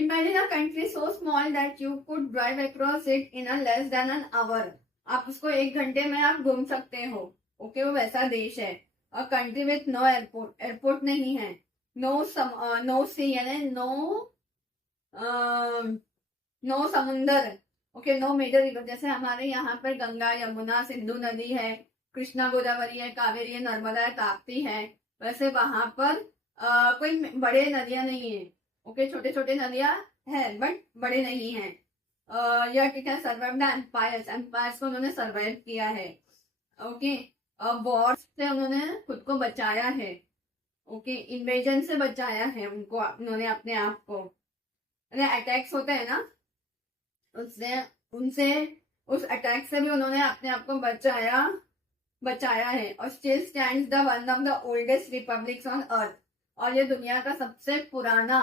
Imagine a country so small that you could drive across it in a less than an hour. आप उसको 1 घंटे में आप घूम सकते हो. ओके, वो वैसा देश है. A country with no airport, airport नहीं है. नो सी यानी नो समुंदर. Okay, no major river. जैसे हमारे यहाँ पर गंगा, यमुना, सिंधु नदी है, कृष्णा गोदावरी है, कावेरी है, नर्मदा है, ताप्ती है. वैसे वहां पर कोई बड़े नदियां नहीं है. ओके, छोटे छोटे नदियां है बट बड़े नहीं है. यह क्या सर्वाइव द एम्पायर्स, एम्पायर्स को उन्होंने सर्वाइव किया है. ओके, वॉर से उन्होंने खुद को बचाया है. ओके, इन्वेजन से बचाया है उनको, उन्होंने अपने आप को. अटैक्स होते हैं ना, उससे उनसे उस अटैक से भी उन्होंने अपने आप को बचाया है. और still stands the one of the oldest republics on earth. और ये दुनिया का सबसे पुराना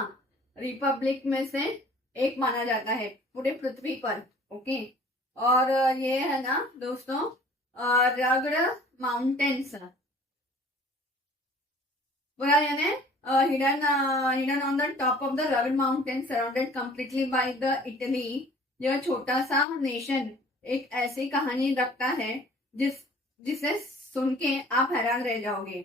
रिपब्लिक में से एक माना जाता है पूरे पृथ्वी पर. ओके, और ये है ना दोस्तों रगड़ माउंटेन्स. पूरा यानी hidden on the top of the rugged mountains surrounded completely by the Italy. यह छोटा सा नेशन एक ऐसी कहानी रखता है जिसे सुन के आप हैरान रह जाओगे.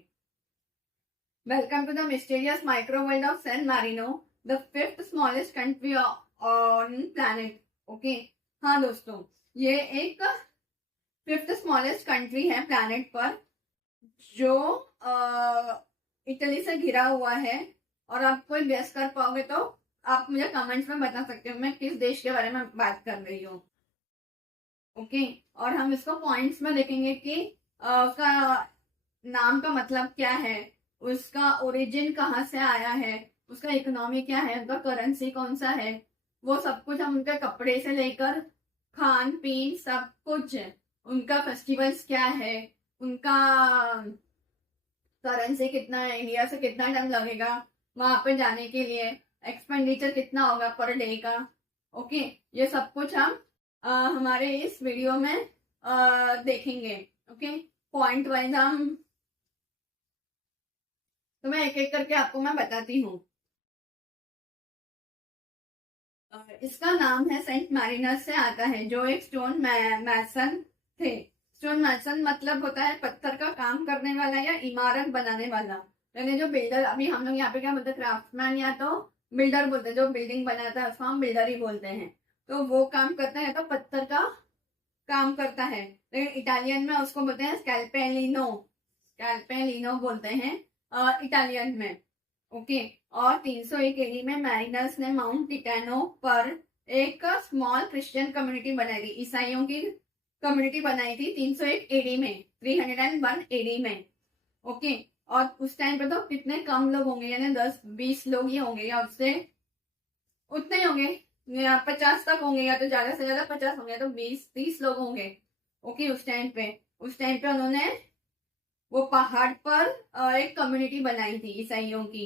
Welcome to the mysterious micro world of San Marino, the 5th smallest country on planet. Okay, हाँ दोस्तों, ये एक 5th स्मॉलेस्ट कंट्री है प्लैनेट पर, जो इटली से घिरा हुआ है. और आप कोई गेस कर पाओगे तो आप मुझे कमेंट्स में बता सकते हो मैं किस देश के बारे में बात कर रही हूँ. ओके, और हम इसको पॉइंट्स में देखेंगे कि उसका नाम का मतलब क्या है, उसका ओरिजिन कहाँ से आया है, उसका इकोनॉमी क्या है, उनका करेंसी कौन सा है, वो सब कुछ हम उनके कपड़े से लेकर खान पीन सब कुछ, उनका फेस्टिवल्स क्या है, उनका करेंसी कितना है, इंडिया से कितना टाइम लगेगा वहां पे जाने के लिए, एक्सपेंडिचर कितना होगा पर डे का. ओके, ये सब कुछ हम हमारे इस वीडियो में देखेंगे. ओके, पॉइंट वाइज हम तो मैं एक एक करके आपको मैं बताती हूँ. इसका नाम है सेंट मैरिनस से आता है, जो एक स्टोन मैसन थे. स्टोन मैसन मतलब होता है पत्थर का काम करने वाला या इमारत बनाने वाला. यानी जो बिल्डर, अभी हम लोग यहाँ पे क्या बोलते हैं, क्राफ्टमैन या तो बिल्डर बोलते हैं. जो बिल्डिंग बनाता है उसको हम बिल्डर ही बोलते हैं. तो वो काम करता है तो पत्थर का काम करता है. लेकिन इटालियन में उसको बोलते हैं स्कैल्पेलिनो. स्कैल्पेलिनो बोलते हैं इटालियन में. ओके, और 301 एडी में मैरिनस ने माउंट टिटानो पर एक स्मॉल क्रिश्चियन कम्युनिटी बनाई थी, ईसाइयों की कम्युनिटी बनाई थी 301 एडी में, 301 एडी में. ओके, और उस टाइम पे तो कितने कम लोग होंगे, यानी 10-20 लोग ही होंगे या उससे उतने ही होंगे, या 50 तक होंगे, या तो ज्यादा से ज्यादा 50 होंगे, तो 20-30 लोग होंगे. ओके, उस टाइम पे उन्होंने वो पहाड़ पर एक कम्युनिटी बनाई थी, ईसाइयों की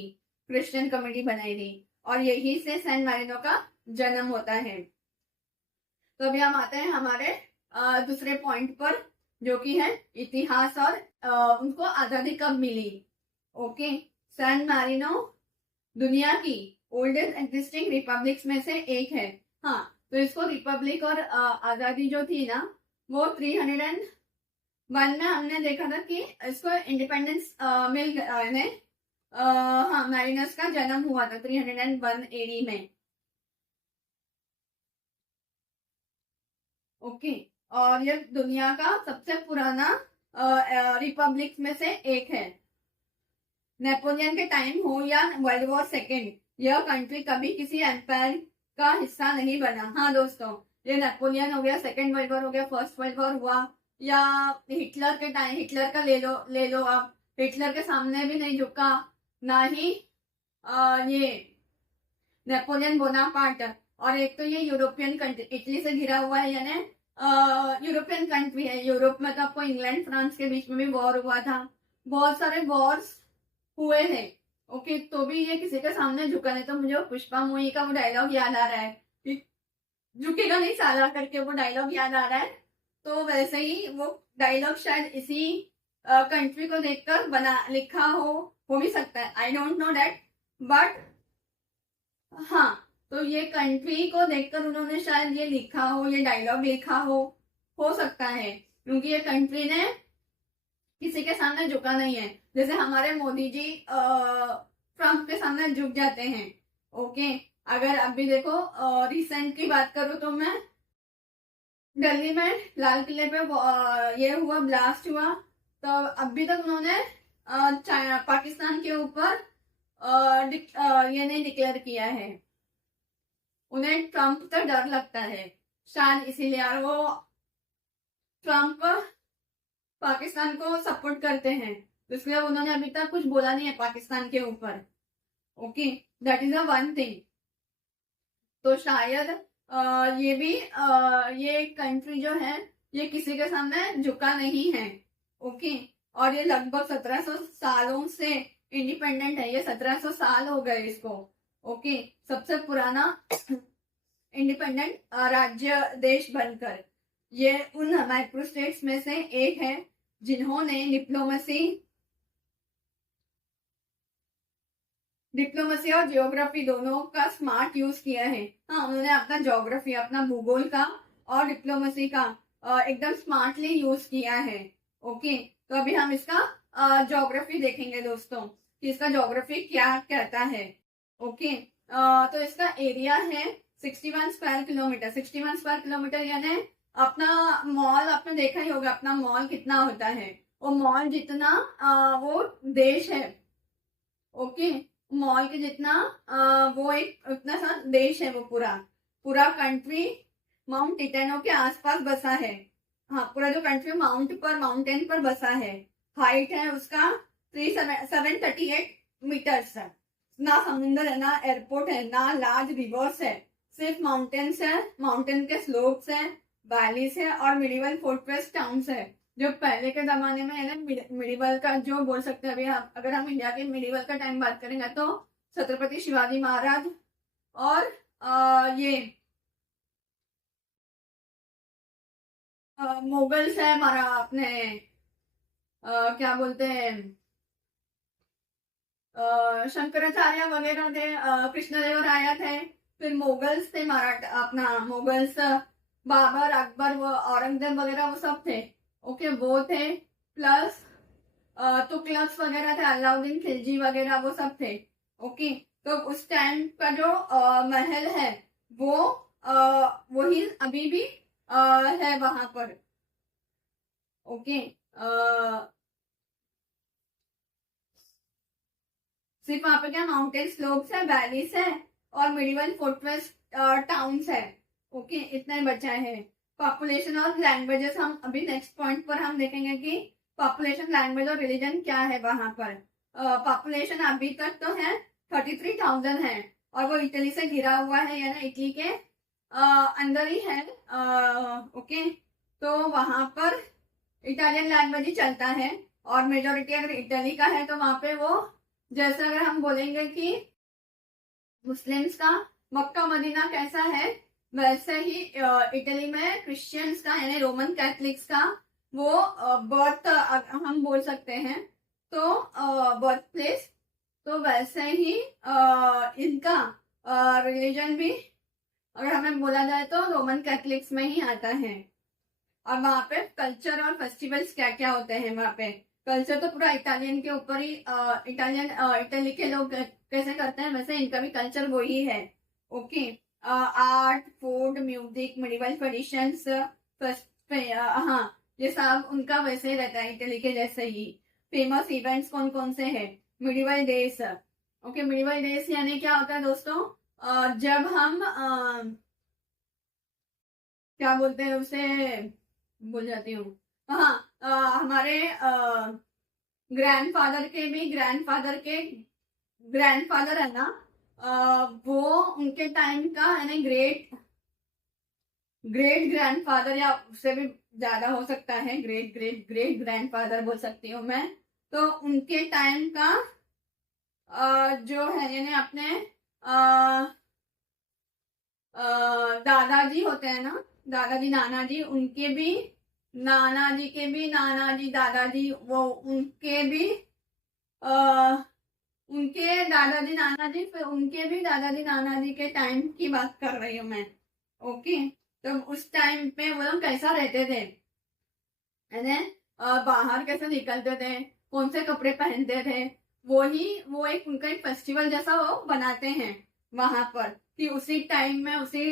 क्रिश्चियन कम्युनिटी बनाई थी. और यही से सैन मारिनो का जन्म होता है. तो अभी हम आते हैं हमारे दूसरे पॉइंट पर, जो कि है इतिहास और उनको आजादी कब मिली. ओके, सैन मारिनो दुनिया की ओल्डेस्ट एग्जिस्टिंग रिपब्लिक्स में से एक है. हाँ, तो इसको रिपब्लिक और आजादी जो थी ना, वो 301 में हमने देखा था कि इसको इंडिपेंडेंस मिल गया. हाँ, मैरिनस का जन्म हुआ था 301 एडी में. ओके, और ये दुनिया का सबसे पुराना रिपब्लिक में से एक है. नेपोलियन के टाइम हो या वर्ल्ड वॉर सेकेंड, यह कंट्री कभी किसी एम्पायर का हिस्सा नहीं बना. हाँ दोस्तों, ये नेपोलियन हो गया, सेकेंड वर्ल्ड वॉर हो गया, फर्स्ट वर्ल्ड वॉर हुआ, या हिटलर के टाइम, हिटलर का ले लो आप, हिटलर के सामने भी नहीं झुका, ना ही ये नेपोलियन बोनापार्ट. और एक तो ये यूरोपियन कंट्री, इटली से घिरा हुआ है, यानी यूरोपियन कंट्री है. यूरोप में तो आपको इंग्लैंड फ्रांस के बीच में भी वॉर हुआ था, बहुत सारे वॉर्स हुए थे. ओके, तो भी ये किसी के सामने झुका नहीं. तो मुझे पुष्पा मूवी का वो डायलॉग याद आ रहा है कि झुकेगा नहीं साला करके, वो डायलॉग याद आ रहा है. तो वैसे ही वो डायलॉग शायद इसी कंट्री को देखकर लिखा हो भी सकता है. I don't know that, but हाँ, तो तो ये कंट्री को देखकर उन्होंने शायद ये लिखा हो, ये डायलॉग लिखा हो सकता है, क्योंकि ये कंट्री ने किसी के सामने झुका नहीं है। जैसे हमारे मोदी जी ट्रम्प के सामने झुक जाते हैं। ओके, अगर अभी देखो रिसेंट की बात करूं तो मैं दिल्ली में लाल किले पे ये हुआ, ब्लास्ट हुआ, तो अभी तक उन्होंने पाकिस्तान के ऊपर ये नहीं डिक्लेयर किया है। उन्हें ट्रम्प तक डर लगता है शायद इसीलिए, और वो ट्रम्प पाकिस्तान को सपोर्ट करते हैं, तो इसलिए उन्होंने अभी तक कुछ बोला नहीं है पाकिस्तान के ऊपर। Okay, that is a one thing. तो शायद ये भी ये कंट्री जो है ये किसी के सामने झुका नहीं है। ओके, और ये लगभग 1700 सालों से इंडिपेंडेंट है, ये 1700 साल हो गए इसको। ओके, सबसे पुराना इंडिपेंडेंट राज्य देश बनकर ये उन माइक्रो स्टेट्स में से एक है जिन्होंने डिप्लोमेसी और जियोग्राफी दोनों का स्मार्ट यूज किया है। हाँ, उन्होंने अपना ज्योग्राफी, अपना भूगोल का और डिप्लोमेसी का एकदम स्मार्टली यूज किया है। ओके, तो अभी हम इसका ज्योग्राफी देखेंगे दोस्तों कि इसका ज्योग्राफी क्या कहता है। ओके, तो इसका एरिया है 61 स्क्वायर किलोमीटर। 61 स्क्वायर किलोमीटर यानी अपना मॉल आपने देखा ही होगा, अपना मॉल कितना होता है, वो मॉल जितना वो देश है। ओके, मॉल के जितना वो एक उतना सा देश है, वो पूरा कंट्री माउंट टिटेनो के आसपास बसा है। हाँ, पूरा जो कंट्री माउंटेन पर बसा है। हाइट है उसका 738 मीटर्स है। ना समुद्र है, ना एयरपोर्ट है, ना लार्ज रिवर्स है, सिर्फ माउंटेन्स है, माउंटेन के स्लोप्स है, वैलीज है और मिडिवल फोर्ट्रेस टाउन्स है। जो पहले के जमाने में है ना, मिडिवल का जो बोल सकते हैं, अभी अगर हम इंडिया के मिडिवल का टाइम बात करेंगे तो छत्रपति शिवाजी महाराज और ये मुगल्स है हमारा, अपने क्या बोलते हैं, शंकराचार्य वगैरह थे, कृष्णदेवराय थे, फिर मुगल्स थे, मराठा अपना मुगल्स, बाबर, अकबर, वो औरंगजेब वगैरह वो सब थे। ओके, वो थे, प्लस तुगलक्स वगैरह थे, अलाउद्दीन खिलजी वगैरह वो सब थे। ओके, तो उस टाइम का जो महल है वो वही अभी भी है वहां पर। ओके, सिर्फ वहां पे क्या माउंटेन स्लोप्स है, वैलीज है और मिडिवल फोर्ट्रेस टाउन्स है। ओके, इतना ही बचा है। पॉपुलेशन और लैंग्वेजेस हम अभी नेक्स्ट पॉइंट पर हम देखेंगे कि पॉपुलेशन, लैंग्वेज और रिलीजन क्या है वहां पर। पॉपुलेशन अभी तक तो है 33,000 है, और वो इटली से घिरा हुआ है, यानी इटली के अंदर ही है। ओके, तो वहां पर इटालियन लैंग्वेज ही चलता है, और मेजोरिटी अगर इटली का है तो वहां पे वो, जैसे अगर हम बोलेंगे कि मुस्लिम्स का मक्का मदीना कैसा है, वैसे ही इटली में क्रिश्चियंस का यानी रोमन कैथलिक्स का वो बर्थ हम बोल सकते हैं, तो बर्थ प्लेस, तो वैसे ही इनका रिलीजन भी अगर हमें बोला जाए तो रोमन कैथलिक्स में ही आता है। और वहां पे कल्चर और फेस्टिवल्स क्या क्या होते हैं वहां पे। कल्चर तो पूरा इटालियन के ऊपर ही, इटली के लोग कैसे करते हैं वैसे इनका भी कल्चर वही है। Okay, art, food, music, medieval traditions, हाँ ये सब उनका वैसे ही रहता है इटली के जैसे ही। फेमस इवेंट्स कौन कौन से हैं? Medieval days. Okay, medieval days यानी क्या होता है दोस्तों, जब हम क्या बोलते हैं उसे, भूल जाती हूँ। हाँ, हमारे ग्रैंडफादर के भी ग्रैंडफादर है ना, वो उनके टाइम का है ना, ग्रेट ग्रैंडफादर या उससे भी ज्यादा हो सकता है, ग्रेट ग्रेट ग्रेट ग्रैंडफादर बोल सकती हूँ मैं। तो उनके टाइम का जो है यानी अपने दादाजी होते हैं ना, दादाजी नानाजी, उनके भी नानाजी के भी नानाजी दादाजी, वो उनके भी उनके दादाजी नानाजी, फिर उनके भी दादाजी नानाजी के टाइम की बात कर रही हूँ मैं। ओके, तो उस टाइम पे वो लोग कैसा रहते थे, है बाहर कैसे निकलते थे, कौन से कपड़े पहनते थे, वो एक उनका एक फेस्टिवल जैसा वो बनाते हैं वहां पर, कि उसी टाइम में उसी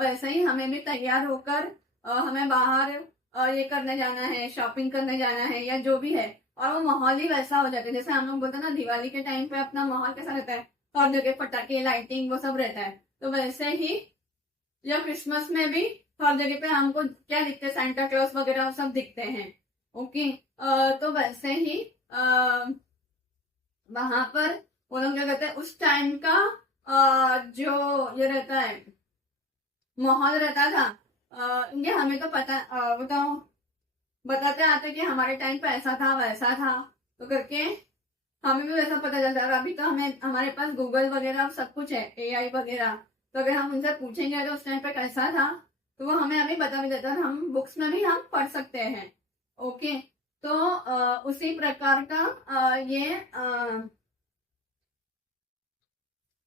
वैसे ही हमें भी तैयार होकर हमें बाहर ये करने जाना है, शॉपिंग करने जाना है या जो भी है, और वो माहौल ही वैसा हो जाता है जैसे हम लोग बोलते हैं ना दिवाली के टाइम पे अपना माहौल कैसा रहता है, हर जगह पटाखे लाइटिंग वो सब रहता है, तो वैसे ही या क्रिसमस में भी हर जगह पे हमको क्या दिखते हैं, सेंटा क्लॉज वगैरह सब दिखते हैं। ओके, तो वैसे ही वहां पर वो लोग क्या कहते हैं उस टाइम का जो ये रहता है माहौल रहता था, ये हमें तो पता बताओ बताते आते कि हमारे टाइम पे ऐसा था वैसा था, तो करके हमें भी वैसा पता चलता है। और अभी तो हमें हमारे पास गूगल वगैरह सब कुछ है, एआई वगैरह, तो अगर हम उनसे पूछेंगे तो उस टाइम पे कैसा था तो वो हमें अभी बता भी देता है, हम बुक्स में भी हम पढ़ सकते हैं। ओके, तो उसी प्रकार का ये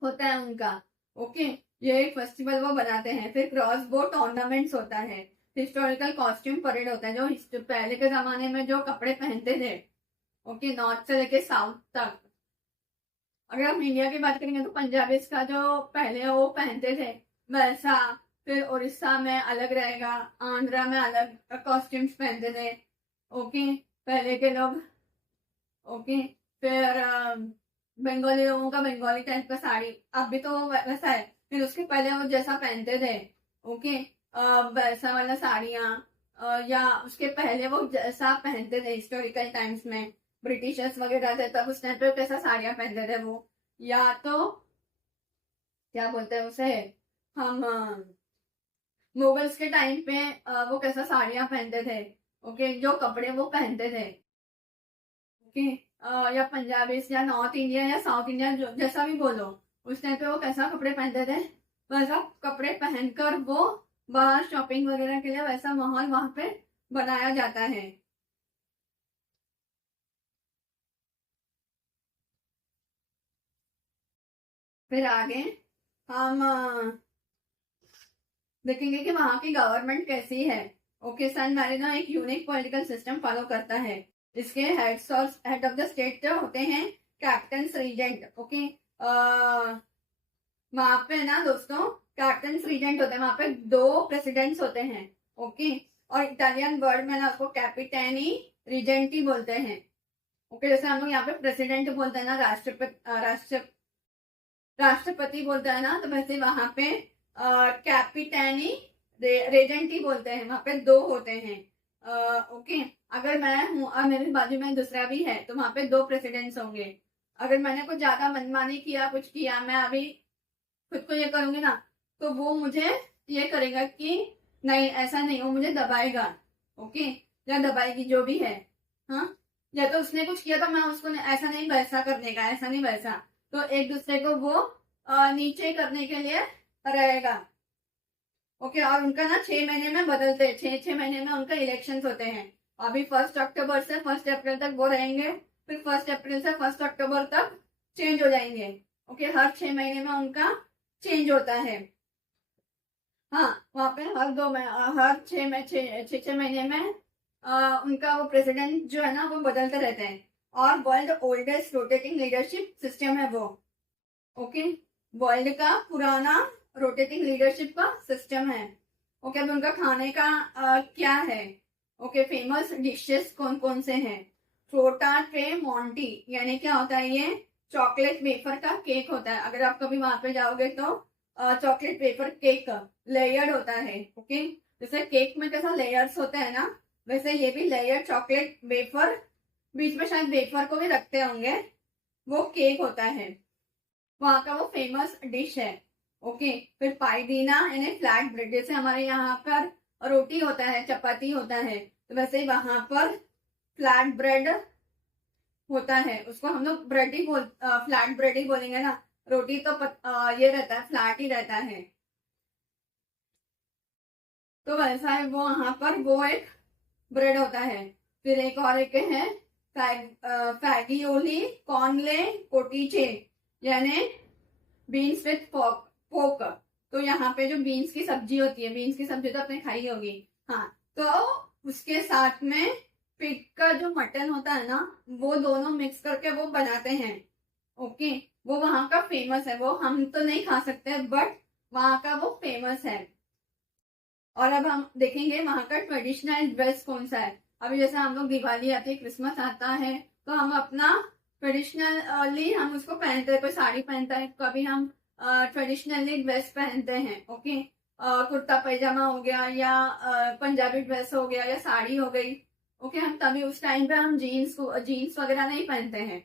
होता है उनका। ओके, ये एक फेस्टिवल वो बनाते हैं। फिर क्रॉस बोट ऑर्नामेंट्स होता है, हिस्टोरिकल कॉस्ट्यूम परेड होता है, जो पहले के जमाने में जो कपड़े पहनते थे, ओके, नॉर्थ से लेके साउथ तक। अगर हम इंडिया की बात करेंगे तो पंजाबी का जो पहले वो पहनते थे वैसा, फिर उड़ीसा में अलग रहेगा, आंध्रा में अलग कॉस्ट्यूम्स पहनते थे। ओके, पहले के लोग। ओके, फिर बंगाली लोगों का बंगाली टाइप का साड़ी, अभी तो वैसा है, फिर उसके पहले वो जैसा पहनते थे। ओके, वैसा वाला साड़ियाँ, या उसके पहले वो जैसा पहनते थे हिस्टोरिकल टाइम्स में, ब्रिटिशर्स वगैरह थे तब उस टाइम पे कैसा साड़ियाँ पहनते थे वो, या तो क्या बोलते हैं उसे हम मुगल्स के टाइम पे वो कैसा साड़ियाँ पहनते थे। ओके, जो कपड़े वो पहनते थे। ओके, या पंजाबी या नॉर्थ इंडिया या साउथ इंडिया जो जैसा भी बोलो, उस टाइम पे वो कैसा कपड़े पहनते थे, वैसा कपड़े पहनकर वो बाहर शॉपिंग वगैरह के लिए वैसा माहौल वहां पे बनाया जाता है। फिर आगे हम देखेंगे कि वहां की गवर्नमेंट कैसी है। ओके, सन मैरिनो एक यूनिक पॉलिटिकल सिस्टम फॉलो करता है। इसके हेड्स और हेड ऑफ द स्टेट जो होते हैं कैप्टन रीजेंट। ओके, वहां पे ना दोस्तों कैप्टन रीजेंट होते हैं, वहां पे 2 प्रेसिडेंट्स होते हैं। ओके, और इटालियन वर्ड में ना उसको कैपिटेनी रीजेंटी बोलते हैं। ओके, जैसे हम लोग यहाँ पे प्रेसिडेंट बोलते हैं ना, राष्ट्रपति बोलता है ना, तो वैसे वहां पे कैपिटेनी रेजेंटी बोलते हैं, वहां पे 2 होते हैं। ओके, अगर मैं हूँ और मेरे बाजू में दूसरा भी है तो वहां पे 2 प्रेसिडेंट्स होंगे। अगर मैंने कुछ ज्यादा मनमानी किया, कुछ किया, मैं अभी खुद को ये करूंगी ना, तो वो मुझे ये करेगा कि नहीं ऐसा नहीं, वो मुझे दबाएगा। ओके, या दबाएगी जो भी है। हाँ, या तो उसने कुछ किया तो मैं उसको ऐसा नहीं वैसा करने का, ऐसा नहीं वैसा, तो एक दूसरे को वो नीचे करने के लिए रहेगा। ओके, और उनका ना 6 महीने में बदलते हैं, 6 महीने में उनका इलेक्शंस होते हैं। अभी 1 अक्टूबर से 1 अप्रैल तक वो रहेंगे, फिर 1 अप्रैल से 1 अक्टूबर तक चेंज हो जाएंगे। ओके, हर 6 महीने में उनका चेंज होता है। हाँ, वहां पे हर 6 महीने में उनका वो प्रेसिडेंट जो है ना वो बदलते रहते हैं। और world oldest rotating leadership system है वो। ओके, वर्ल्ड का पुराना रोटेटिंग लीडरशिप का सिस्टम है। ओके, अब उनका खाने का क्या है। ओके, फेमस डिशेस कौन कौन से हैं। फ्रोटा ट्रे मॉन्टी, यानी क्या होता है ये, चॉकलेट वेफर का केक होता है। अगर आप कभी वहां पे जाओगे तो चॉकलेट वेफर केक लेयर्ड होता है। ओके, जैसे केक में कैसा लेयर्स होता है ना, वैसे ये भी लेयर चॉकलेट वेफर, बीच में शायद वेफर को भी रखते होंगे, वो केक होता है, वहां का वो फेमस डिश है। ओके, फिर पाइडीना यानी फ्लैट ब्रेड, जैसे हमारे यहाँ पर रोटी होता है, चपाती होता है, तो वैसे ही वहां पर फ्लैट ब्रेड होता है, उसको हम लोग ब्रेड ही फ्लैट ब्रेड ही बोलेंगे ना, रोटी तो ये रहता है, फ्लैट ही रहता है। तो वैसा है वो, वहां पर वो एक ब्रेड होता है। फिर एक और एक है फैगियोली कॉर्नले कोटिचे, यानी बीन्स विथ पोक। तो यहाँ पे जो बीन्स की सब्जी होती है, बीन्स की सब्जी तो आपने खाई होगी, हाँ, तो उसके साथ में पिग का जो मटन होता है ना, वो दोनों मिक्स करके वो बनाते हैं। ओके, वो वहां का फेमस है, वो हम तो नहीं खा सकते बट वहां का वो फेमस है। और अब हम देखेंगे वहां का ट्रेडिशनल ड्रेस कौन सा है। अभी जैसे हम लोग दिवाली आती है, क्रिसमस आता है, तो हम अपना ट्रेडिशनली हम उसको पहनते हैं, कोई साड़ी पहनता है, कभी हम ट्रेडिशनली ड्रेस पहनते हैं। ओके, कुर्ता पैजामा हो गया या पंजाबी ड्रेस हो गया या साड़ी हो गई। ओके, हम तभी उस टाइम पे हम जीन्स वगैरह नहीं पहनते हैं।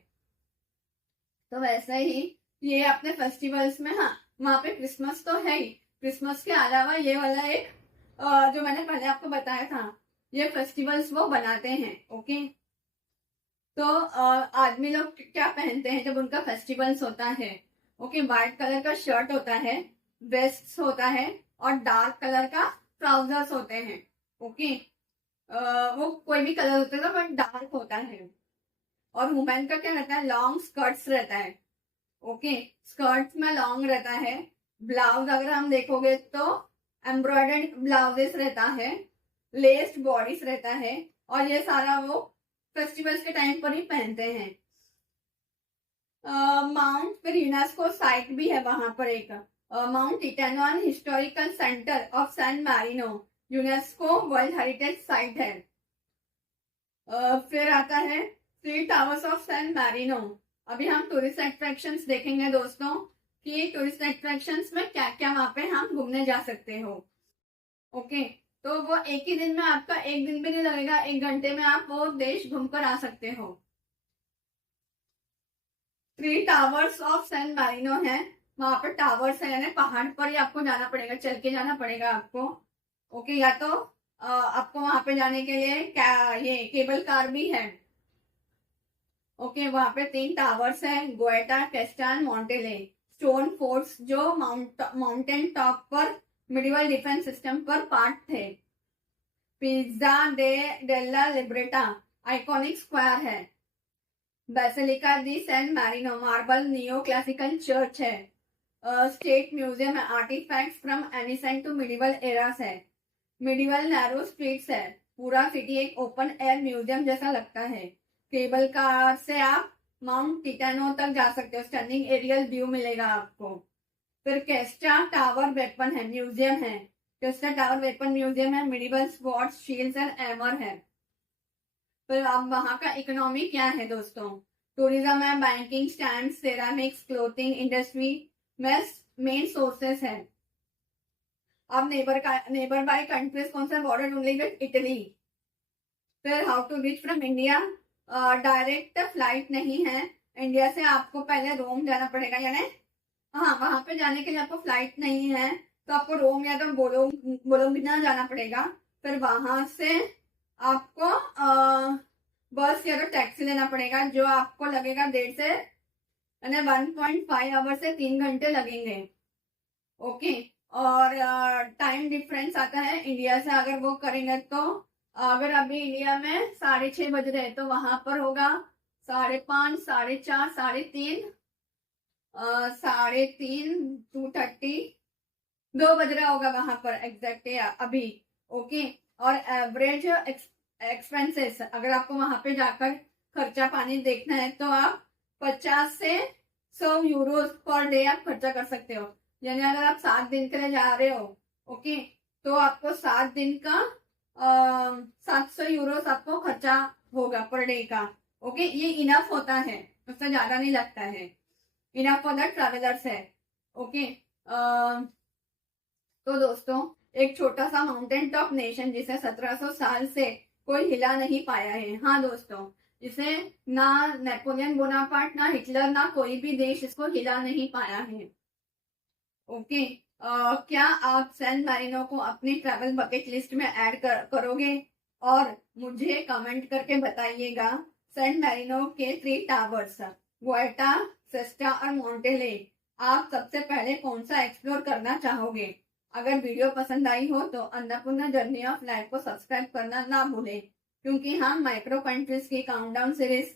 तो वैसे ही ये अपने फेस्टिवल्स में, हाँ, वहां पे क्रिसमस तो है ही, क्रिसमस के अलावा ये वाला एक जो मैंने पहले आपको बताया था, ये फेस्टिवल्स वो बनाते हैं। ओके, तो आदमी लोग क्या पहनते हैं जब उनका फेस्टिवल्स होता है। ओके, व्हाइट कलर का शर्ट होता है, वेस्ट होता है और डार्क कलर का ट्राउजर्स होते हैं। ओके, वो कोई भी कलर होता है बट डार्क होता है। और वुमेन का क्या रहता है, लॉन्ग स्कर्ट्स रहता है। ओके, स्कर्ट्स में लॉन्ग रहता है। ब्लाउज अगर हम देखोगे तो एम्ब्रॉयडर्ड ब्लाउजेस रहता है, लेस्ड बॉडीज रहता है, और ये सारा वो फेस्टिवल्स के टाइम पर ही पहनते हैं। माउंट फिर यूनेस्को साइट भी है वहां पर एक, Mount Titano historical centre of San Marino, UNESCO world heritage site है। फिर आता है 3 टावर्स ऑफ सैन मैरिनो। अभी हम टूरिस्ट अट्रैक्शंस देखेंगे दोस्तों कि टूरिस्ट अट्रैक्शंस में क्या क्या वहां पे हम घूमने जा सकते हो। ओके, तो वो एक ही दिन में, आपका एक दिन भी नहीं लगेगा, 1 घंटे में आप वो देश घूमकर आ सकते हो। 3 टावर्स ऑफ सैन मैरिनो है, वहां पर टावर्स है, यानी पहाड़ पर ही आपको जाना पड़ेगा, चल के जाना पड़ेगा आपको। ओके, या तो आपको वहां पे जाने के लिए ये केबल कार भी है। ओके, वहां पे 3 टावर्स है, Guaita, Cesta, Montale, stone forts जो माउंटेन टॉप पर मिडिवल डिफेंस सिस्टम पर पार्ट थे। पिज्जा डे डेला लिब्रेटा आइकॉनिक स्क्वायर है। Basilica di San Marino marble neoclassical church है। स्टेट म्यूजियम है, artifacts from ancient to medieval eras है। Medieval narrow streets है, पूरा सिटी एक ओपन एयर म्यूजियम जैसा लगता है। केबल कार से आप माउंट टिटानो तक जा सकते हो, स्टनिंग एरियल व्यू मिलेगा आपको। फिर केस्टा टावर वेपन है, म्यूजियम है, केस्टा टावर वेपन म्यूजियम है, मिडिवल स्वॉर्ड्स, शील्ड्स एंड एमर है। फिर अब वहां का इकोनॉमी क्या है दोस्तों, टूरिज्म है, banking, stand, ceramics, clothing industry में मेन सोर्सेस है। अब नेबर बाय कंट्रीज कौन सा, बॉर्डर ओनली विद इटली। फिर how to reach from India, direct flight नहीं है, इंडिया से आपको पहले रोम जाना पड़ेगा, यानी हाँ, वहां पे जाने के लिए आपको फ्लाइट नहीं है तो आपको रोम या तो बोलोगिना जाना पड़ेगा। फिर वहां से आपको बस या तो टैक्सी लेना पड़ेगा, जो आपको लगेगा 1.5 से 1.5 आवर से 3 घंटे लगेंगे। ओके, और टाइम डिफरेंस आता है इंडिया से, अगर वो करेंगे तो अगर अभी इंडिया में 6:30 बज रहे तो वहां पर होगा 5:30, 4:30, 3:30, 3:30, 2:30, 2 बज रहा होगा वहां पर एग्जैक्ट अभी। ओके, और एवरेज एक्सपेंसेस, अगर आपको वहां पे जाकर खर्चा पानी देखना है तो आप 50 से 100 यूरोस पर डे आप खर्चा कर सकते हो। यानी अगर आप 7 दिन के लिए जा रहे हो, ओके, तो आपको 7 दिन का 700 यूरोस आपको खर्चा होगा पर डे का। ओके, ये इनफ होता है, उससे ज्यादा नहीं लगता है, इनफ फॉर द ट्रैवलर्स है। ओके, तो दोस्तों एक छोटा सा माउंटेन टॉप नेशन जिसे 1700 साल से कोई हिला नहीं पाया है। हाँ दोस्तों, इसे ना नेपोलियन बोनापार्ट, ना हिटलर, ना कोई भी देश इसको हिला नहीं पाया है। ओके, क्या आप सैन मैरिनो को अपनी ट्रैवल बकेट लिस्ट में ऐड करोगे, और मुझे कमेंट करके बताइएगा सैन मैरिनो के 3 टावर्स, गोएटा, सेस्टा और मोंटेले, आप सबसे पहले कौन सा एक्सप्लोर करना चाहोगे। अगर वीडियो पसंद आई हो तो अन्नपूर्णा जर्नी ऑफ लाइफ को सब्सक्राइब करना ना भूलें। क्योंकि हम माइक्रो कंट्रीज की काउंटडाउन सीरीज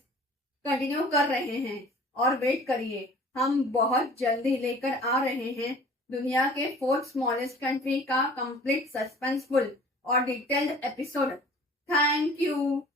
कंटिन्यू कर रहे हैं। और वेट करिए, हम बहुत जल्दी लेकर आ रहे हैं दुनिया के 4th स्मॉलेस्ट कंट्री का कंप्लीट सस्पेंसफुल और डिटेल्ड एपिसोड। Thank you.